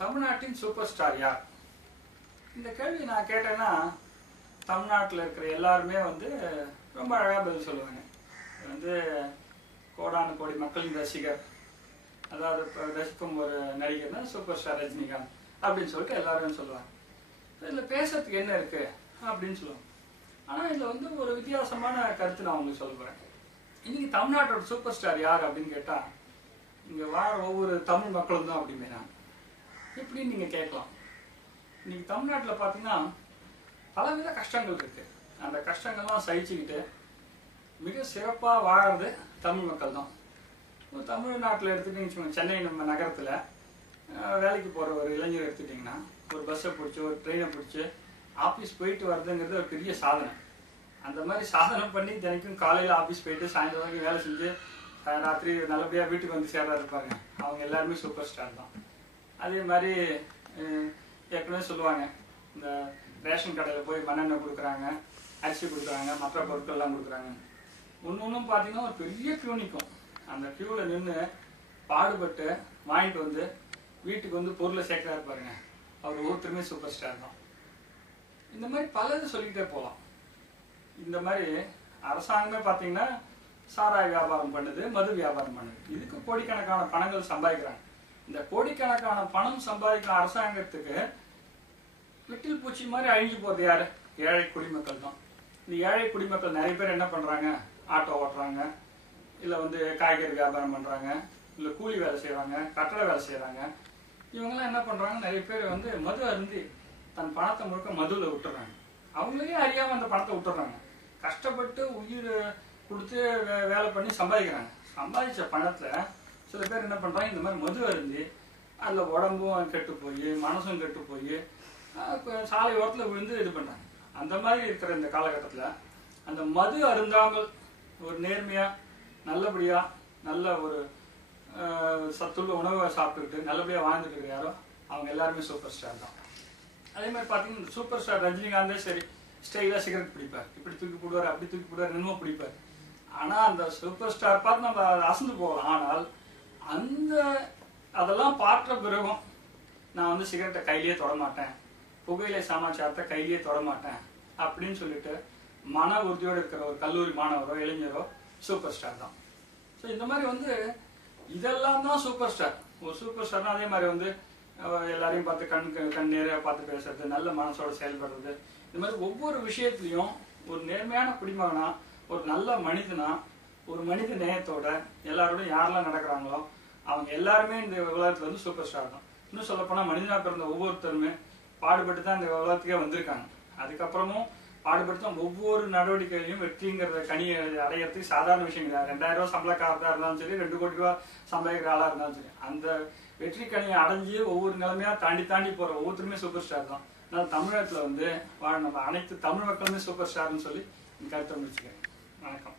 தமிழ்நாட்டின் super star யார்? இந்த கேள்வி நான் கேட்டேன்னா தமிழ்நாட்டில் இருக்கிற எல்லாருமே ரொம்ப அழகாக பதில் சொல்லுவாங்க. கோடான கோடி மக்களின் ரசிகர், அதாவது இப்போ ரசிக்கும் ஒரு நடிகர்னா சூப்பர் ஸ்டார் ரஜினிகாந்த் அப்படின்னு சொல்லிட்டு எல்லாரும் சொல்லுவாங்க. இதில் பேசுறதுக்கு என்ன இருக்குது அப்படின்னு சொல்லுவாங்க. ஆனால் இதில் ஒரு வித்தியாசமான கருத்து நான் உங்களுக்கு சொல்ல போகிறேன். இன்றைக்கி தமிழ்நாட்டோட சூப்பர் ஸ்டார் யார் அப்படின்னு கேட்டால் இங்கே வார ஒவ்வொரு தமிழ் மக்களும் தான் அப்படிமே நான் எப்படின்னு நீங்கள் கேட்கலாம். இன்றைக்கி தமிழ்நாட்டில் பார்த்தீங்கன்னா பலவித கஷ்டங்கள் இருக்குது. அந்த கஷ்டங்கள்லாம் சகிச்சுக்கிட்டு மிக சிறப்பாக வாழறது தமிழ் மக்கள் தான். தமிழ்நாட்டில் எடுத்துக்கிட்டிங்கன்னு வச்சுக்கோங்க, சென்னை நம்ம நகரத்தில் வேலைக்கு போகிற ஒரு இளைஞர் எடுத்துக்கிட்டிங்கன்னா ஒரு பஸ்ஸை பிடிச்சி ஒரு ட்ரெயினை பிடிச்சி ஆஃபீஸ் போயிட்டு வர்றதுங்கிறது ஒரு பெரிய சாதனை. அந்த மாதிரி சாதனை பண்ணி தினைக்கும் காலையில் ஆஃபீஸ் போயிட்டு சாயந்தரம் வரைக்கும் வேலை செஞ்சு ராத்திரி நல்லபடியாக வீட்டுக்கு வந்து சேர்றா இருப்பாங்க. அவங்க எல்லாருமே சூப்பர் ஸ்டார் தான். அதே மாதிரி ஏற்கனவே சொல்லுவாங்க, இந்த ரேஷன் கடையில் போய் மண்ணெண்ணெய் கொடுக்குறாங்க, அரிசி கொடுக்குறாங்க, மற்ற பொருட்கள்லாம் கொடுக்குறாங்க. ஒன்றும் பார்த்தீங்கன்னா ஒரு பெரிய க்யூ நிற்கும். அந்த க்யூவில் நின்று பாடுபட்டு வாங்கிட்டு வந்து வீட்டுக்கு பொருளை சேர்க்கிறாரு பாருங்க, அவர் ஒவ்வொருத்தருமே சூப்பர் ஸ்டார் தான். இந்த மாதிரி பலது சொல்லிக்கிட்டே போகலாம். இந்த மாதிரி அரசாங்கமே பார்த்தீங்கன்னா சாராய வியாபாரம் பண்ணுது, மது வியாபாரம் பண்ணுது. இதுக்கு கோடிக்கணக்கான பணங்கள் சம்பாதிக்கிறாங்க. இந்த கோடிக்கணக்கான பணம் சம்பாதிக்கிற அரசாங்கத்துக்கு விட்டில் பூச்சி மாதிரி அழிஞ்சு போகிறது யாரு? ஏழை குடிமக்கள் தான். இந்த ஏழை குடிமக்கள் நிறைய பேர் என்ன பண்ணுறாங்க? ஆட்டோ ஓட்டுறாங்க, இல்லை காய்கறி வியாபாரம் பண்ணுறாங்க, இல்லை கூலி வேலை செய்கிறாங்க, கட்டட வேலை செய்கிறாங்க. இவங்கெல்லாம் என்ன பண்ணுறாங்க? நிறைய பேர் மது அருந்தி தன் பணத்தை முழுக்க மதுவில் விட்டுறாங்க. அவங்களே அறியாமல் அந்த பணத்தை விட்டுறாங்க. கஷ்டப்பட்டு உயிர் கொடுத்து வேலை பண்ணி சம்பாதிக்கிறாங்க. சம்பாதிச்ச பணத்தில் சில பேர் என்ன பண்ணுறாங்க? இந்த மாதிரி மது அருந்தி அதில் உடம்பும் கெட்டு போய் மனசும் கெட்டு போய் சாலை ஓரத்தில் விழுந்து இது பண்ணுறாங்க. அந்த மாதிரி இருக்கிற இந்த காலகட்டத்தில் அந்த மது அருந்தாமல் ஒரு நேர்மையாக நல்லபடியாக நல்ல ஒரு சத்துள்ள உணவை சாப்பிட்டுக்கிட்டு நல்லபடியாக வாழ்ந்துட்டு இருக்கிற யாரோ அவங்க எல்லாருமே சூப்பர் ஸ்டார் தான். அதே மாதிரி பார்த்தீங்கன்னா சூப்பர் ஸ்டார் ரஜினிகாந்தே சரி, ஸ்டைலாக சிகரெட் பிடிப்பார், இப்படி தூக்கி போடுவார், அப்படி தூக்கி போடுவார், என்னமோ பிடிப்பார். ஆனால் அந்த சூப்பர் ஸ்டார் பார்த்து நம்ம அசந்து போகலாம். ஆனால் அதெல்லாம் பார்த்த பிறகும் நான் சிகரெட்டை கையிலேயே தொடமாட்டேன், புகையிலை சமாச்சாரத்தை கையிலேயே தொடமாட்டேன் அப்படின்னு சொல்லிட்டு மன உறுதியோடு இருக்கிற ஒரு கல்லூரி மாணவரோ இளைஞரோ சூப்பர் ஸ்டார் தான். ஸோ இந்த மாதிரி இதெல்லாம் தான் சூப்பர் ஸ்டார். ஒரு சூப்பர் ஸ்டார்னா அதே மாதிரி எல்லாரையும் பார்த்து கண் நேர பார்த்து பேசுறது, நல்ல மனசோட செயல்படுறது, இந்த மாதிரி ஒவ்வொரு விஷயத்துலையும் ஒரு நேர்மையான குடிமகனா, ஒரு நல்ல மனிதனா, ஒரு மனித நேயத்தோட எல்லாரோடும் யாரெல்லாம் நடக்கிறாங்களோ அவங்க எல்லாருமே இந்த உலகத்துல சூப்பர் ஸ்டார் தான். இன்னும் சொல்ல போனா மனிதனா பிறந்த ஒவ்வொருத்தருமே பாடுபட்டு தான் இந்த உலகத்துக்கே வந்திருக்காங்க. அதுக்கப்புறமும் பாடுபட்டு தான் ஒவ்வொரு நடவடிக்கையிலையும் வெற்றிங்கிறத கனியை அடையிறதுக்கு சாதாரண விஷயம் கிடையாது. 2000 ரூபா சம்பளக்காரதா இருந்தாலும் சரி, 2 கோடி ரூபா சம்பாதிக்கிற ஆளா இருந்தாலும் சரி, அந்த வெற்றி கனியை அடைஞ்சு ஒவ்வொரு நிலைமையா தாண்டி போற ஒவ்வொருத்தருமே சூப்பர் ஸ்டார் தான். அதனால தமிழகத்துல நம்ம அனைத்து தமிழ் மக்களுமே சூப்பர் ஸ்டார்னு சொல்லி கருத்தை முடிச்சுக்கிறேன். வணக்கம்.